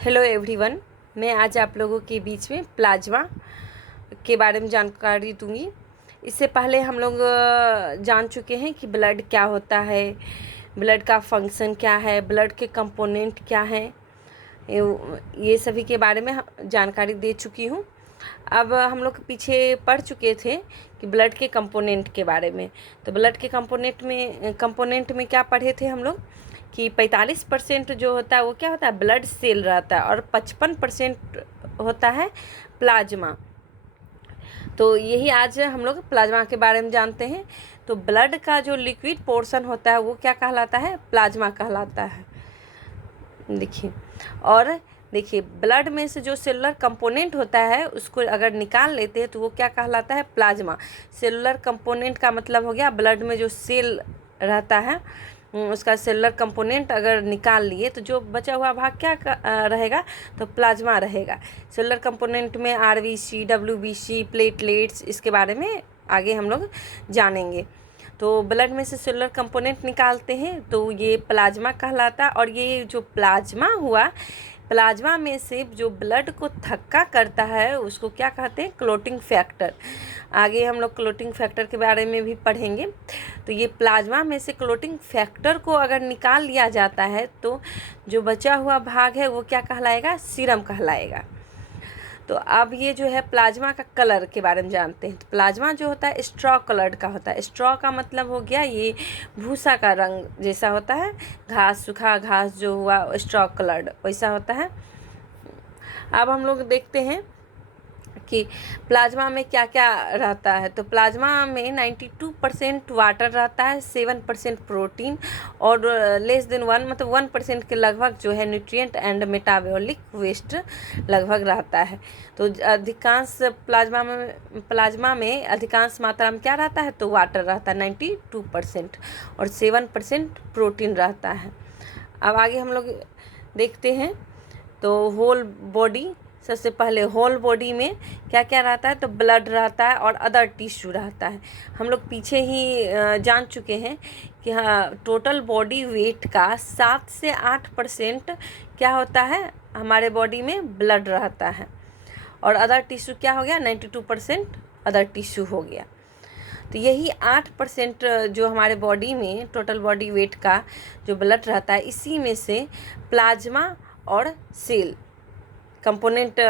Hello everyone, मैं आज आप लोगों के बीच में प्लाज्मा के बारे में जानकारी दूंगी। इससे पहले हम लोग जान चुके हैं कि ब्लड क्या होता है, ब्लड का फंक्शन क्या है, ब्लड के कंपोनेंट क्या हैं, ये सभी के बारे में जानकारी दे चुकी हूँ। अब हम लोग पीछे पढ़ चुके थे कि ब्लड के कंपोनेंट के बारे में। तो ब्लड के कंपोनेंट में क्या पढ़े थे हम लोग कि 45% जो होता है वो क्या होता है, ब्लड सेल रहता है, और 55% होता है प्लाज्मा। तो यही आज हम लोग प्लाज्मा के बारे में जानते हैं। तो ब्लड का जो लिक्विड पोर्शन होता है वो क्या कहलाता है, प्लाज्मा कहलाता है। देखिए ब्लड में से जो सेलुलर कंपोनेंट होता है उसको अगर निकाल लेते हैं तो वो क्या कहलाता है, प्लाज्मा। सेलुलर कंपोनेंट का मतलब हो गया ब्लड में जो सेल रहता है उसका सेलुलर कंपोनेंट अगर निकाल लिए तो जो बचा हुआ भाग क्या रहेगा, तो प्लाज्मा रहेगा। सेलुलर कंपोनेंट में आरबीसी, डब्ल्यूबीसी, प्लेटलेट्स, इसके बारे में आगे हम लोग जानेंगे। तो ब्लड में से सेलुलर कंपोनेंट निकालते हैं तो ये प्लाज्मा कहलाता है। और ये जो प्लाज्मा हुआ, प्लाज्मा में से जो ब्लड को थक्का करता है उसको क्या कहते हैं, क्लोटिंग फैक्टर। आगे हम लोग क्लोटिंग फैक्टर के बारे में भी पढ़ेंगे। तो ये प्लाज्मा में से क्लोटिंग फैक्टर को अगर निकाल लिया जाता है तो जो बचा हुआ भाग है वो क्या कहलाएगा, सीरम कहलाएगा। तो अब ये जो है प्लाज्मा का कलर के बारे में जानते हैं। तो प्लाज्मा जो होता है स्ट्रॉ कलर्ड का होता है। स्ट्रॉ का मतलब हो गया ये भूसा का रंग जैसा होता है, घास, सूखा घास जो हुआ स्ट्रॉ कलर्ड वैसा होता है। अब हम लोग देखते हैं कि प्लाज्मा में क्या क्या रहता है। तो प्लाज्मा में 92% वाटर रहता है, 7% प्रोटीन और लेस देन 1 मतलब 1% के लगभग जो है न्यूट्रिएंट एंड मेटाबॉलिक वेस्ट लगभग रहता है। तो अधिकांश प्लाज्मा में अधिकांश मात्रा में क्या रहता है, तो वाटर रहता है 92% और 7% प्रोटीन रहता है। अब आगे हम लोग देखते हैं। तो होल बॉडी, सबसे पहले होल बॉडी में क्या क्या रहता है, तो ब्लड रहता है और अदर टिश्यू रहता है। हम लोग पीछे ही जान चुके हैं कि हाँ, टोटल बॉडी वेट का 7 से 8% क्या होता है, हमारे बॉडी में ब्लड रहता है। और अदर टिश्यू क्या हो गया, 92% अदर टिश्यू हो गया। तो यही 8% जो हमारे बॉडी में टोटल बॉडी वेट का जो ब्लड रहता है, इसी में से प्लाज्मा और सेल कंपोनेंट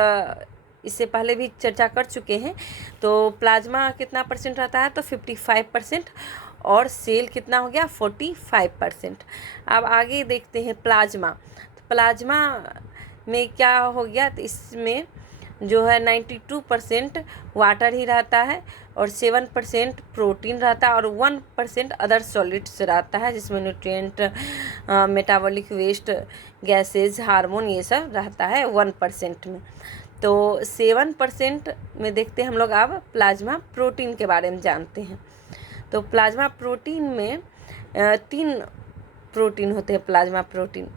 इससे पहले भी चर्चा कर चुके हैं। तो प्लाज्मा कितना परसेंट रहता है, तो 55%, और सेल कितना हो गया, 45%। अब आगे देखते हैं प्लाज्मा। तो प्लाज्मा में क्या हो गया, तो इसमें जो है 92% वाटर ही रहता है और 7% प्रोटीन रहता है और 1% अदर सॉलिड्स रहता है, जिसमें nutrient, metabolic waste, gases, hormone, ये सब रहता है 1% में। तो 7% में देखते हैं हम लोग अब प्लाज्मा प्रोटीन के बारे में जानते हैं। तो प्लाज्मा प्रोटीन में 3 प्रोटीन होते हैं plasma protein.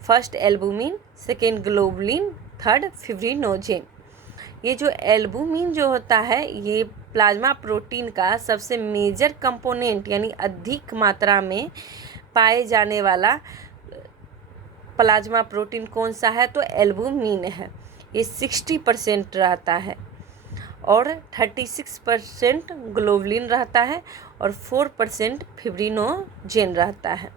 First albumin, second globulin, third fibrinogen. ये जो एल्बुमिन जो होता है ये प्लाज्मा प्रोटीन का सबसे मेजर कंपोनेंट यानी अधिक मात्रा में पाए जाने वाला प्लाज्मा प्रोटीन कौन सा है, तो एल्बुमिन है। ये 60% रहता है और 36% ग्लोबुलिन रहता है और 4% फिब्रिनोजेन रहता है।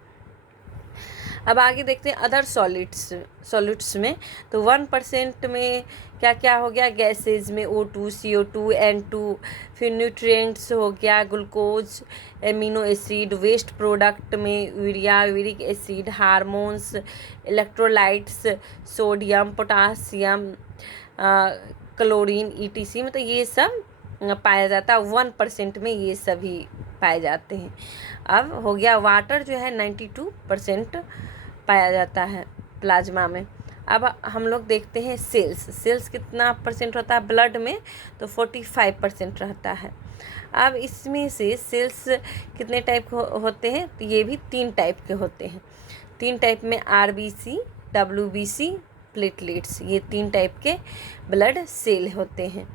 अब आगे देखते हैं अदर सॉलिड्स में। तो 1% में क्या क्या हो गया, गैसेज में O2, CO2, N2, फिर न्यूट्रिएंट्स हो गया glucose, amino acid, waste product में urea, uric acid, hormones, electrolytes, sodium, potassium, chlorine, ETC, मतलब ये सब पाया जाता है। 1% में ये सभी पाए जाते हैं। अब हो गया वाटर जो है 92% पाया जाता है प्लाज्मा में। अब हम लोग देखते हैं सेल्स कितना परसेंट होता है ब्लड में, तो 45% रहता है। अब इसमें से सेल्स कितने टाइप के होते हैं, तो ये भी 3 टाइप के होते हैं। 3 टाइप में RBC, WBC, प्लेटलेट्स, ये 3 टाइप के ब्लड सेल होते हैं।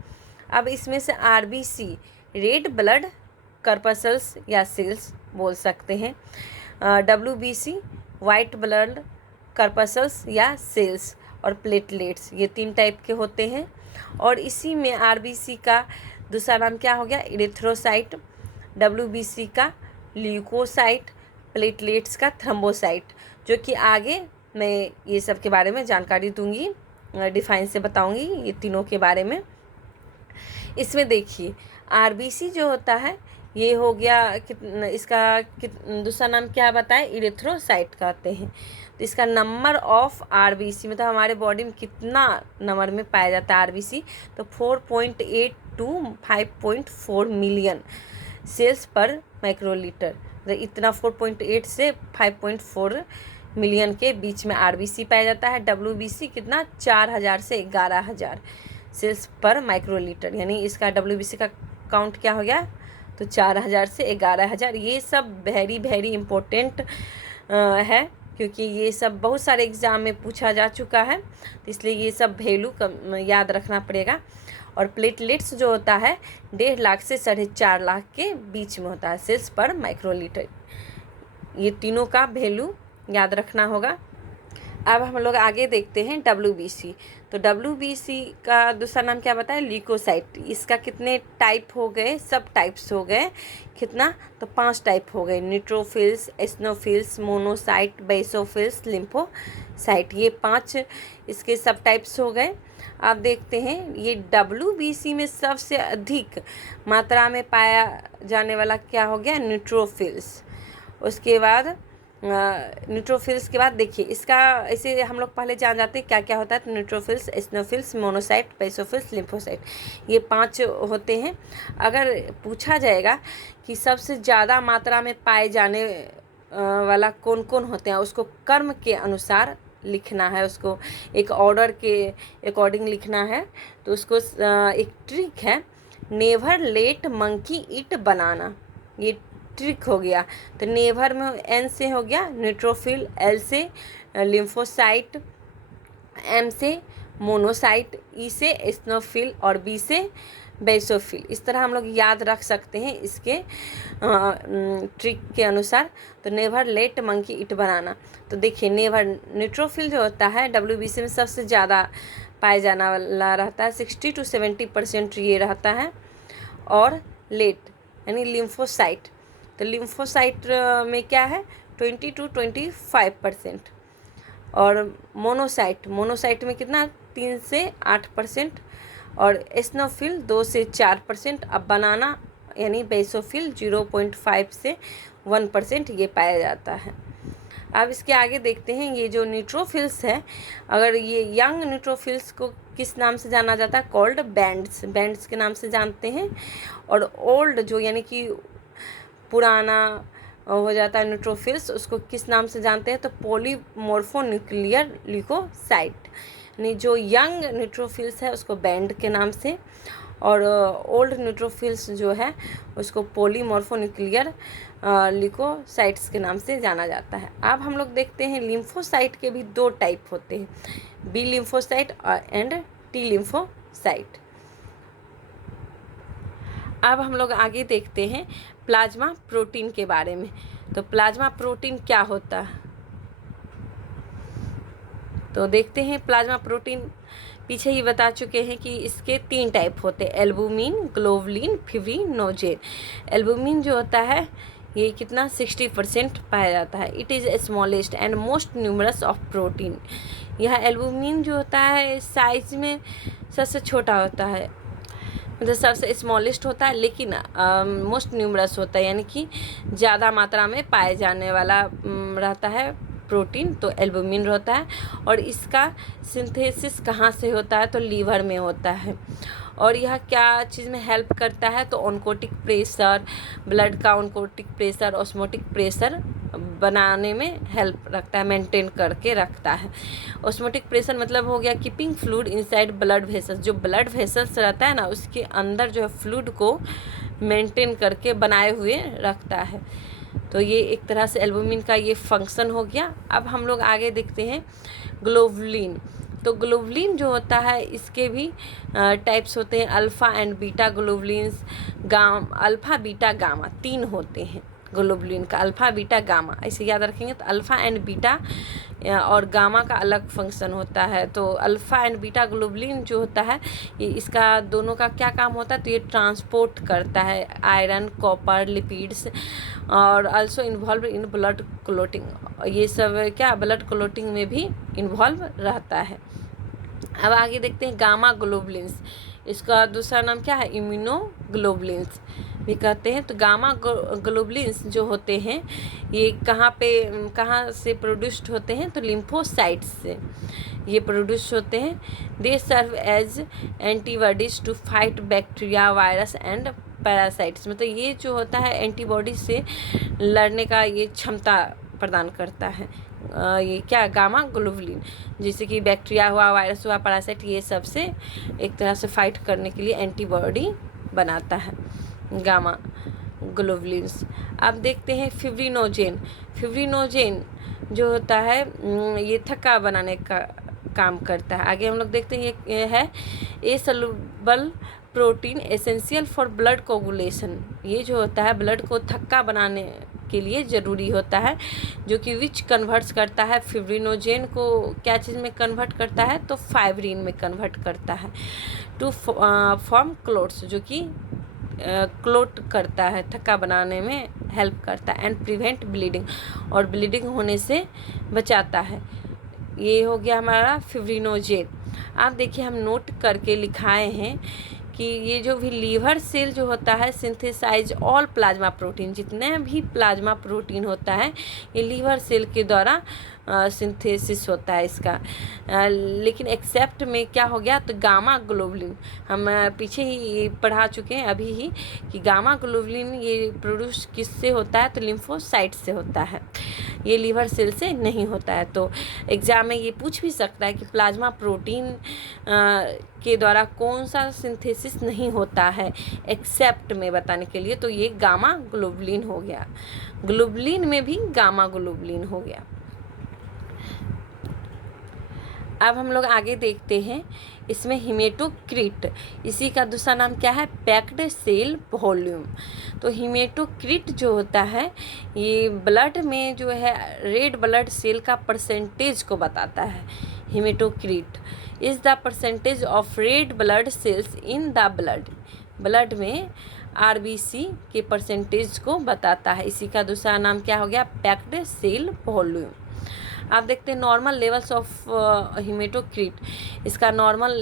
अब इसमें से RBC रेड ब्लड कर्पसल्स या सेल्स बोल सकते हैं, WBC वाइट ब्लड कर्पसल्स या सेल्स, और प्लेटलेट्स, ये 3 टाइप के होते हैं। और इसी में आरबीसी का दूसरा नाम क्या हो गया, इरिथ्रोसाइट, डब्ल्यूबीसी का ल्यूकोसाइट, प्लेटलेट्स का थ्रोम्बोसाइट, जो कि आगे मैं ये सब के बारे में जानकारी दूंगी, डिफाइन से बताऊंगी ये तीनों के बारे में। इसमें देखिए आरबीसी जो होता है ये हो गया इसका दूसरा नाम क्या बताएं, इरिथ्रोसाइट कहते हैं। तो इसका नंबर ऑफ आरबीसी मतलब हमारे बॉडी में कितना नंबर में पाया जाता है आरबीसी, तो 4.8 टू 5.4 मिलियन सेल्स पर माइक्रोलीटर, तो इतना 4.8 से 5.4 मिलियन के बीच में आरबीसी पाया जाता है। डब्ल्यूबीसी कितना 4000 से 11000 सेल्स पर माइक्रोलीटर, यानी इसका डब्ल्यूबीसी का काउंट क्या हो गया, तो 4000 से 11000। ये सब वेरी इम्पोर्टेंट है, क्योंकि ये सब बहुत सारे एग्ज़ाम में पूछा जा चुका है, तो इसलिए ये सब वैल्यू याद रखना पड़ेगा। और प्लेटलेट्स जो होता है 1.5 लाख से 4.5 लाख के बीच में होता है सेल्स पर माइक्रोलीटर। ये तीनों का वैल्यू याद रखना होगा। अब हम लोग आगे देखते हैं डब्ल्यूबीसी। तो डब्ल्यूबीसी का दूसरा नाम क्या बताया, ल्यूकोसाइट। इसका कितने टाइप हो गए, सब टाइप्स हो गए, कितना, तो 5 टाइप हो गए, न्यूट्रोफिल्स, एस्नोफिल्स, मोनोसाइट, बेसोफिल्स, लिम्फोसाइट, ये 5 इसके सब टाइप्स हो गए। आप देखते हैं ये डब्ल्यूबीसी में सबसे अधिक मात्रा में पाया जाने वाला क्या हो गया, न्यूट्रोफिल्स। उसके बाद न्यूट्रोफिल्स के बाद देखिए इसका ऐसे हम लोग पहले जान जाते हैं क्या क्या होता है। तो न्यूट्रोफिल्स, एस्नोफिल्स, मोनोसाइट, बेसोफिल्स, लिम्फोसाइट, ये 5 होते हैं। अगर पूछा जाएगा कि सबसे ज़्यादा मात्रा में पाए जाने वाला कौन कौन होते हैं, उसको कर्म के अनुसार लिखना है, उसको एक ऑर्डर के अकॉर्डिंग लिखना है। तो उसको एक ट्रिक है, नेवर लेट मंकी ईट बनाना, ये ट्रिक हो गया। तो नेवर में एन से हो गया न्यूट्रोफिल, एल से लिम्फोसाइट, एम से मोनोसाइट, ई से एस्नोफिल और बी से बेसोफिल। इस तरह हम लोग याद रख सकते हैं इसके ट्रिक के अनुसार। तो नेवर लेट मंकी इट बनाना, तो देखिए नेवर न्यूट्रोफिल जो होता है डब्ल्यूबीसी में सबसे ज़्यादा पाए जाने वाला रहता है, 60 to 70% ये रहता है। और लेट यानी लिम्फोसाइट, तो लिम्फोसाइट में क्या है 20 to 25%। और मोनोसाइट में कितना 3 से 8%। और एस्नोफिल 2 से 4%। अब बनाना यानी बेसोफिल 0.5 से 1% ये पाया जाता है। अब इसके आगे देखते हैं ये जो न्यूट्रोफिल्स है, अगर ये यंग न्यूट्रोफिल्स को किस नाम से जाना जाता है, कॉल्ड बैंड्स के नाम से जानते हैं। और ओल्ड जो यानी कि पुराना हो जाता है न्यूट्रोफिल्स, उसको किस नाम से जानते हैं, तो पॉलीमॉर्फोन्यूक्लियर ल्यूकोसाइट, यानी जो यंग न्यूट्रोफिल्स है उसको बैंड के नाम से, और ओल्ड न्यूट्रोफिल्स जो है उसको पॉलीमॉर्फोन्यूक्लियर ल्यूकोसाइट्स के नाम से जाना जाता है। अब हम लोग देखते हैं लिम्फोसाइट के भी 2 टाइप होते हैं, B lymphocyte and T lymphocyte. अब हम लोग आगे देखते हैं प्लाज्मा प्रोटीन के बारे में। तो प्लाज्मा प्रोटीन क्या होता है, तो देखते हैं। प्लाज्मा प्रोटीन पीछे ही बता चुके हैं कि इसके 3 टाइप होते हैं, एल्बुमिन, ग्लोबुलिन, फिब्रिनोजेन। एल्बुमिन जो होता है ये कितना 60% पाया जाता है। It is smallest and most numerous of protein. यह एल्बुमिन जो होता है साइज में सबसे छोटा होता है, मतलब सबसे स्मॉलेस्ट होता है, लेकिन मोस्ट न्यूमरस होता है, यानी कि ज़्यादा मात्रा में पाए जाने वाला रहता है प्रोटीन, तो एल्बुमिन रहता है। और इसका सिंथेसिस कहाँ से होता है, तो लीवर में होता है। और यह क्या चीज़ में हेल्प करता है, तो ऑन्कोटिक प्रेशर, ब्लड का ऑन्कोटिक प्रेशर, ऑस्मोटिक प्रेशर बनाने में हेल्प रखता है, मेंटेन करके रखता है। ऑस्मोटिक प्रेशर मतलब हो गया keeping fluid inside blood vessels, जो ब्लड वेसल्स रहता है ना उसके अंदर जो है फ्लूइड को मेंटेन करके बनाए हुए रखता है। तो ये एक तरह से एल्बुमिन का ये फंक्शन हो गया। अब हम लोग आगे देखते हैं ग्लोबुलिन। तो ग्लोबुलिन जो होता है इसके भी टाइप्स होते हैं, alpha and beta globulins, alpha beta gamma 3 होते हैं ग्लोबुलिन का, अल्फ़ा बीटा गामा, ऐसे याद रखेंगे। तो अल्फ़ा एंड बीटा और गामा का अलग फंक्शन होता है। तो अल्फ़ा एंड बीटा ग्लोबुलिन जो होता है ये इसका दोनों का क्या काम होता है, तो ये ट्रांसपोर्ट करता है आयरन, कॉपर, लिपिड्स और also involve in blood clotting, ये सब क्या ब्लड क्लोटिंग में भी इन्वॉल्व रहता है। अब आगे देखते हैं गामा ग्लोबुलिन्स, इसका दूसरा नाम क्या है, इम्यूनोग्लोबुलिन्स भी कहते हैं। तो गामा ग्लोबुलिन्स जो होते हैं ये कहाँ से प्रोड्यूस्ड होते हैं, तो लिम्फोसाइट्स से ये प्रोड्यूस होते हैं। They serve as antibodies to fight bacteria, virus and parasites, मतलब ये जो होता है एंटीबॉडी से लड़ने का ये क्षमता प्रदान करता है। ये क्या गामा ग्लोबुलिन, जैसे कि बैक्टीरिया हुआ, वायरस हुआ, पैरासाइट, ये सब से एक तरह से फाइट करने के लिए एंटीबॉडी बनाता है गामा ग्लोबुलिन्स। अब देखते हैं फिब्रिनोजेन। फिब्रिनोजेन जो होता है ये थक्का बनाने का काम करता है। आगे हम लोग देखते हैं ये है a soluble protein essential for blood coagulation, ये जो होता है ब्लड को थक्का बनाने के लिए ज़रूरी होता है, जो कि विच कन्वर्ट्स करता है फिब्रिनोजेन को क्या चीज़ में कन्वर्ट करता है, तो फाइब्रिन में कन्वर्ट करता है टू फॉर्म क्लोट्स, जो कि क्लोट करता है, थक्का बनाने में हेल्प करता है, एंड प्रिवेंट ब्लीडिंग, और ब्लीडिंग होने से बचाता है। ये हो गया हमारा फिब्रिनोजेन। आप देखिए हम नोट करके लिखाए हैं कि ये जो भी लीवर सेल जो होता है सिंथेसाइज ऑल प्लाज्मा प्रोटीन, जितने भी प्लाज्मा प्रोटीन होता है ये लीवर सेल के द्वारा सिंथेसिस होता है इसका। लेकिन एक्सेप्ट में क्या हो गया, तो गामा ग्लोबुलिन, हम पीछे ही पढ़ा चुके हैं अभी ही कि गामा ग्लोबुलिन ये प्रोड्यूस किससे होता है, तो लिम्फोसाइट से होता है, ये लीवर सेल से नहीं होता है। तो एग्जाम में ये पूछ भी सकता है कि प्लाज्मा प्रोटीन के द्वारा कौन सा सिंथेसिस नहीं होता है एक्सेप्ट में बताने के लिए, तो ये गामा ग्लोबुलिन हो गया, ग्लोबुलिन में भी गामा ग्लोबुलिन हो गया। अब हम लोग आगे देखते हैं इसमें हिमेटोक्रिट, इसी का दूसरा नाम क्या है, पैक्ड सेल वॉल्यूम। तो हिमेटोक्रिट जो होता है ये ब्लड में जो है रेड ब्लड सेल का परसेंटेज को बताता है। Haematocrit is the percentage of red blood cells in the blood में आरबीसी के परसेंटेज को बताता है। इसी का दूसरा नाम क्या हो गया, पैक्ड सेल वॉल्यूम। आप देखते हैं नॉर्मल लेवल्स ऑफ हिमेटोक्रिट, इसका नॉर्मल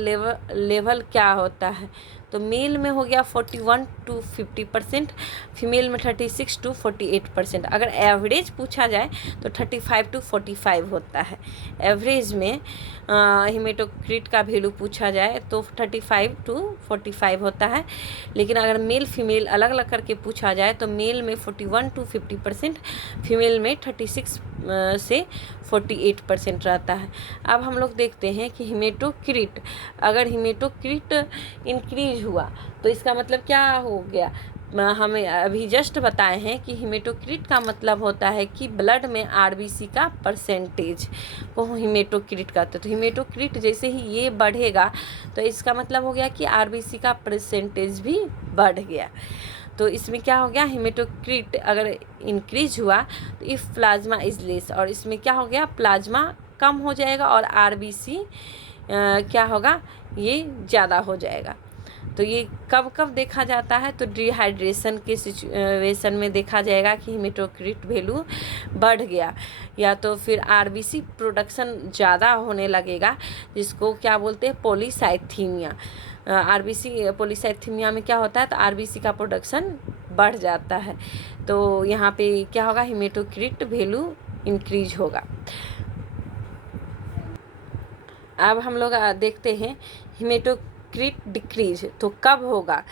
लेवल क्या होता है, तो मेल में हो गया 41 to 50%, फीमेल में 36 to 48%। अगर एवरेज पूछा जाए तो 35 to 45 होता है। एवरेज में हिमेटोक्रिट का वैल्यू पूछा जाए तो 35 to 45 होता है, लेकिन अगर मेल फीमेल अलग अलग करके पूछा जाए तो मेल में 41 to 50%, फीमेल में 36 से 48% रहता है। अब हम लोग देखते हैं कि हिमेटोक्रिट, अगर हिमेटोक्रिट इंक्रीज हुआ तो इसका मतलब क्या हो गया, हमें अभी जस्ट बताए हैं कि हिमेटोक्रिट का मतलब होता है कि ब्लड में आरबीसी का परसेंटेज को हिमेटोक्रिट कहते हैं। तो हिमेटोक्रिट जैसे ही ये बढ़ेगा तो इसका मतलब हो गया कि आरबीसी का परसेंटेज भी बढ़ गया। तो इसमें क्या हो गया, हिमेटोक्रिट अगर इंक्रीज हुआ तो इफ़ प्लाज्मा इज लेस, और इसमें क्या हो गया, प्लाज्मा कम हो जाएगा और आरबीसी क्या होगा, ये ज़्यादा हो जाएगा। तो ये कब कब देखा जाता है, तो डिहाइड्रेशन के सिचुएशन में देखा जाएगा कि हिमेटोक्रिट वैल्यू बढ़ गया, या तो फिर आरबीसी प्रोडक्शन ज़्यादा होने लगेगा, जिसको क्या बोलते हैं, पॉलीसाइथीमिया। आरबीसी पॉलीसाइथीमिया में क्या होता है, तो आरबीसी का प्रोडक्शन बढ़ जाता है, तो यहाँ पे क्या होगा, हिमेटोक्रिट वैल्यू इंक्रीज होगा। अब हम लोग देखते हैं हिमेटोक्रिट डिक्रीज तो कब होगा,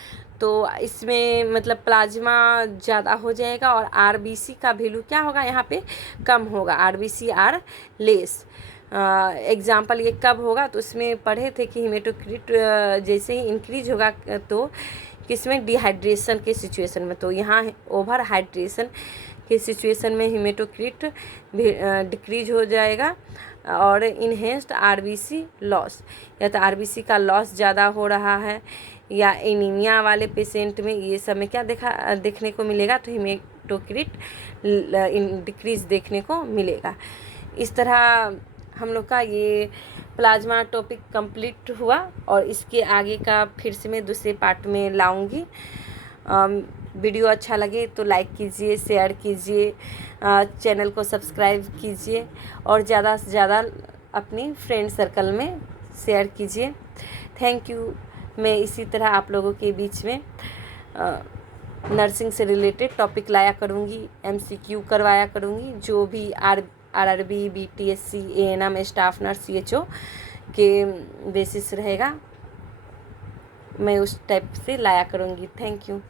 तो इसमें मतलब प्लाज्मा ज़्यादा हो जाएगा और आरबीसी का वैल्यू क्या होगा, यहाँ पे कम होगा, आरबीसी आर लेस। एग्जाम्पल ये कब होगा, तो उसमें पढ़े थे कि हिमेटोक्रिट जैसे ही इंक्रीज होगा तो किसमें, डिहाइड्रेशन के सिचुएशन में। तो यहाँ ओवर हाइड्रेशन के सिचुएशन में हिमेटोक्रिट डिक्रीज हो जाएगा, और इन्हेंस्ड आरबीसी लॉस, या तो आरबीसी का लॉस ज़्यादा हो रहा है, या एनीमिया वाले पेशेंट में ये सब में क्या देखने को मिलेगा, तो हेमाटोक्रिट डिक्रीज देखने को मिलेगा। इस तरह हम लोग का ये प्लाज्मा टॉपिक कंप्लीट हुआ और इसके आगे का फिर से मैं दूसरे पार्ट में लाऊंगी। वीडियो अच्छा लगे तो लाइक कीजिए, शेयर कीजिए, चैनल को सब्सक्राइब कीजिए और ज़्यादा से ज़्यादा अपनी फ्रेंड सर्कल में शेयर कीजिए। Thank you. मैं इसी तरह आप लोगों के बीच में नर्सिंग से रिलेटेड टॉपिक लाया करूँगी, MCQ करवाया करूँगी, जो भी RRB, BTSC, ANM, staff nurse, CHO के बेसिस रहेगा, मैं उस टाइप से लाया करूँगी। Thank you.